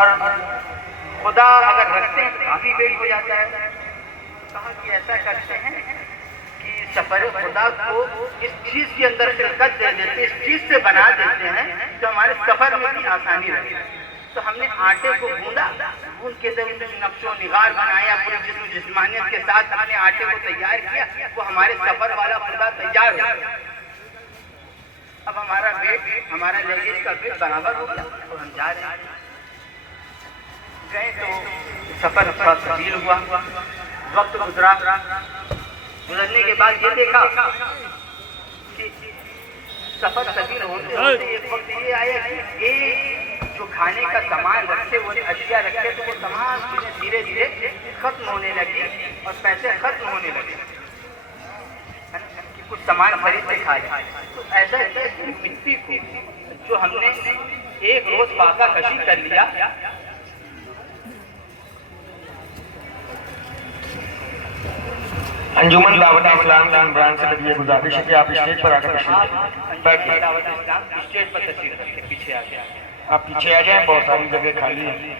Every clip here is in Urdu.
اور خدا اگر رکھتے ہیں تو کافی بڑی ہو جاتا ہے. کہا کہ ایسا کرتے ہیں کہ سفر خدا کو اس چیز کے اندر شرکت دے دیتے، اس چیز سے بنا دیتے ہیں جو ہمارے سفر میں بھی آسانی رہے. تو ہم نے آٹے کو گوندا، گوند کے نقش و نگار بنایا، پورے جسم جسمانیت کے ساتھ ہم نے آٹے کو تیار کیا. وہ ہمارے سفر والا خدا تیار ہو گیا. اب ہمارا ویٹ، ہمارا لیگیج کا ویٹ برابر ہو گیا اور ہم جا رہے ہیں. گئے تو سفر تھوڑا طویل ہوا، وقت گزرا. گزرنے کے بعد یہ دیکھا کہ سفر طویل ہوتے ہوتے ایک وقت یہ آیا کہ ایک جو کھانے کا سامان رکھے، وہ اشیاء رکھے، تو وہ تمام چیزیں دھیرے دھیرے ختم ہونے لگی اور پیسے ختم ہونے لگے کہ کچھ سامان خریدتے کھائے. تو ایسا ہے کہ مٹی کو جو ہم نے ایک روز فاقہ کشی کر لیا، انجمن دعوت اسلام کے عمران سے یہ گزارش ہے کہ آپ اسٹیج پر آ کر تشریف بیٹھیے. اسٹیج پر تشریف رکھیں، پیچھے آ جائیں. آپ پیچھے آ جائیں، بہت ساری جگہ خالی ہے.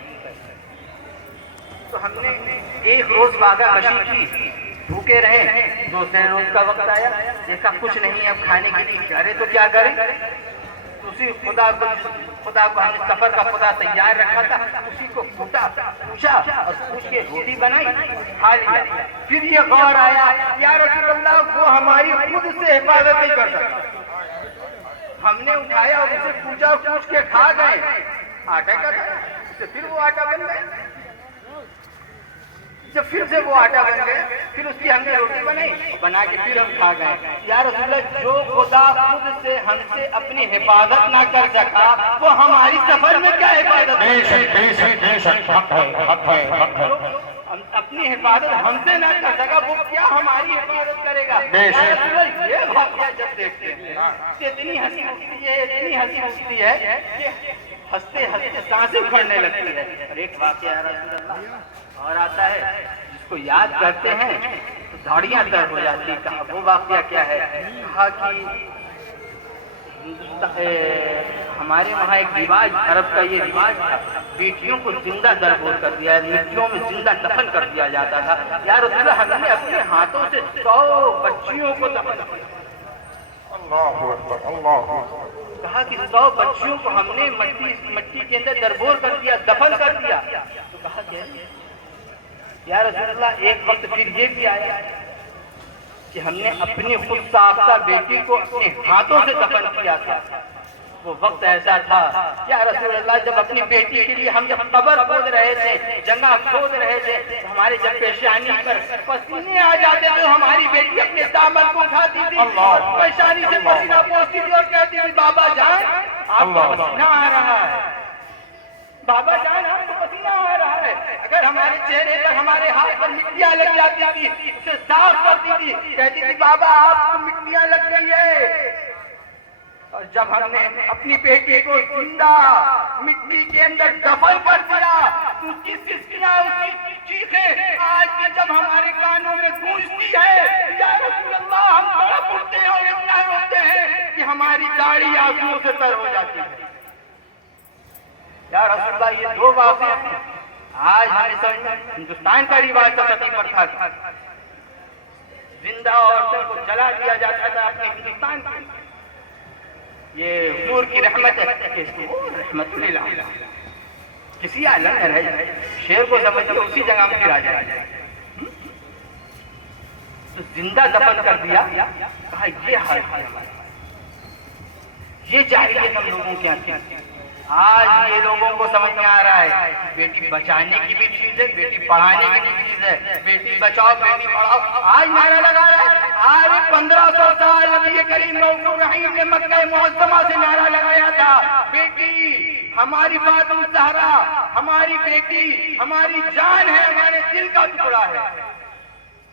تو ہم نے ایک روز فاقہ کشی کی، بھوکے رہے. دوسرے روز کا وقت آیا، دیکھا کچھ نہیں اب کھانے کے لیے، کرے تو کیا کریں. اسی خدا کو ہم نے سفر کا خدا تیار رکھا تھا، اسی کو پوچھا اور پوچھ کے روٹی بنائی، کھا لیا. پھر یہ غور آیا، یا رسول اللہ وہ ہماری خود سے حفاظت نہیں کر سکتا. ہم نے اٹھایا اور اسے پوچھا، پوچھ کے کھا گئے. آٹا کا تھا، اسے پھر وہ آٹا بن گئے. جب پھر سے وہ آٹا بن گیا، پھر اس کی ہم نے روٹی بنائی، بنا کے پھر ہم کھا گئے. یا رسول اللہ جو خدا خود سے ہم سے اپنی حفاظت نہ کر سکا، وہ ہماری سفر میں کیا حفاظت اپنی حفاظت ہم سے نہ کر سکا، وہ کیا ہماری حفاظت کرے گا. یا رسول اللہ یہ واقعہ جب دیکھتے ہیں اتنی ہنسی اٹھتی ہے، اتنی ہنسی اٹھتی ہے کہ ہنستے ہنستے سانسیں پھڑنے لگتی ہے. اور ایک واقعہ یا رسول اللہ اور آتا ہے جس کو یاد کرتے ہیں تو دھاڑیاں تر ہو جاتی. کہا وہ واقعہ کیا ہے. کہا کہ ہمارے وہاں ایک رواج، عرب کا یہ رواج تھا، بیٹیوں کو زندہ درگور کر دیا، مٹیوں میں زندہ دفن کر دیا جاتا تھا. یا رسول اللہ ہم نے اپنے ہاتھوں سے 100 بچیوں کو دفن کیا. اللہ اکبر، اللہ اکبر. کہا کہ 100 بچیوں کو ہم نے مٹی کے اندر درگور کر دیا، دفن کر دیا. تو کہا کہ یا رسول اللہ ایک وقت پھر یہ بھی آیا کہ ہم نے اپنی خود ساختہ بیٹی کو اپنے ہاتھوں سے دفن کیا تھا. وہ وقت ایسا تھا یا رسول اللہ جب اپنی بیٹی کے لیے ہم جب قبر کھود رہے تھے، جگہ کھود رہے تھے، ہمارے جب پیشانی پر پسینے آ جاتے تھے، ہماری بیٹی اپنے دامن کو اٹھاتی تھی، پیشانی سے پسینہ پوچھتی تھی اور کہتی تھی بابا جان آپ کو پسینہ آ رہا ہے، بابا جان آپ کو پسینہ آ رہا ہے. اگر ہمارے چہرے پر، ہمارے ہاتھ پر مٹیاں لگ جاتی تھی، اسے صاف کرتی تھی، کہتی تھی بابا آپ کو مٹیاں لگ گئی ہے. اور جب ہم نے اپنی بیٹی کو زندہ مٹی کے اندر دفن کر دیا، اس کی سسکیاں، اس کی چیخیں آج بھی جب ہمارے کانوں میں گونجتی ہے، یا رسول اللہ ہم تڑپ اٹھتے ہیں اور اتنا روتے ہیں کہ ہماری داڑھی آنسوؤں سے تر ہو جاتی ہے. یا رسول اللہ یہ 2 واقعے آج ہمیں ہندوستان کا رواج تھا، ستی پرتھا تھا، زندہ عورتوں کو جلا دیا جاتا تھا اپنے ہندوستان کے. یہ حضور کی رحمت ہے کہ رحمت للعالمین کسی عالم میں رہ جائے، شیر کو سمجھ کے اسی جگہ میں پھر آ جائے. تو زندہ دفن کر دیا. کہا یہ حال ہے، یہ جاہلیت ہم لوگوں کے یہاں تھی. آج یہ لوگوں کو سمجھ میں آ رہا ہے بیٹی بچانے کی بھی چیز ہے، بیٹی پڑھانے کی بھی چیز ہے، بیٹی بچاؤ بیٹی پڑھاؤ. آج نعرہ لگا رہا ہے. آج 1500 سال نبی کریم رؤوف الرحیم نے مکہ معظمہ سے نعرہ لگایا تھا، بیٹی ہماری فاطمہ زہرا، ہماری بیٹی ہماری جان ہے، ہمارے دل کا ٹکڑا ہے.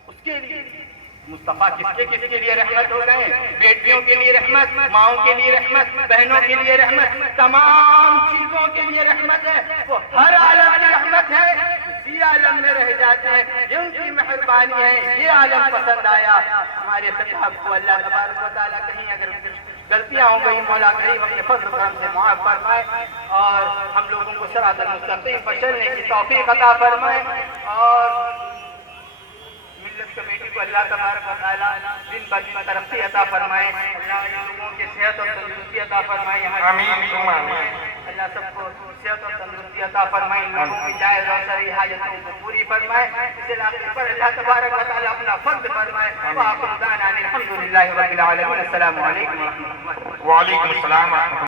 اس کے لیے مصطفیٰ کس کے لیے رحمت ہو گئے؟ بیٹیوں کے لیے رحمت، ماؤں کے لیے رحمت، بہنوں کے لیے رحمت، تمام چیزوں کے لیے رحمت ہے. وہ ہر عالم کی رحمت ہے، اسی عالم میں رہ جاتے ہیں، یہ ان کی مہربانی ہے. یہ عالم پسند آیا. ہمارے خطاب کو اللہ تبارک و تعالیٰ کہیں اگر غلطیاں ہو گئی، مولا کریم اپنے فضل و کرم سے معاف فرمائے اور ہم لوگوں کو صراط المستقیم پر چلنے کی توفیق عطا فرمائے اور ملت کمیٹی کو اللہ تبارک و تعالیٰ دن بدن ترقی عطا فرمائے، اللہ لوگوں کی صحت اور تندرستی عطا فرمائے، آمین ثم آمین۔ اللہ سب کو صحت اور تندرستی عطا فرمائے، لوگوں کی جائز اور صحیح حاجتوں کو پوری فرمائے، اس علاقے پر اللہ تبارک و تعالیٰ اپنا فضل فرمائے۔ وآخر دعوانا الحمد للہ رب العالمین۔ السلام علیکم ورحمۃ اللہ۔ وعلیکم السلام ورحمۃ اللہ۔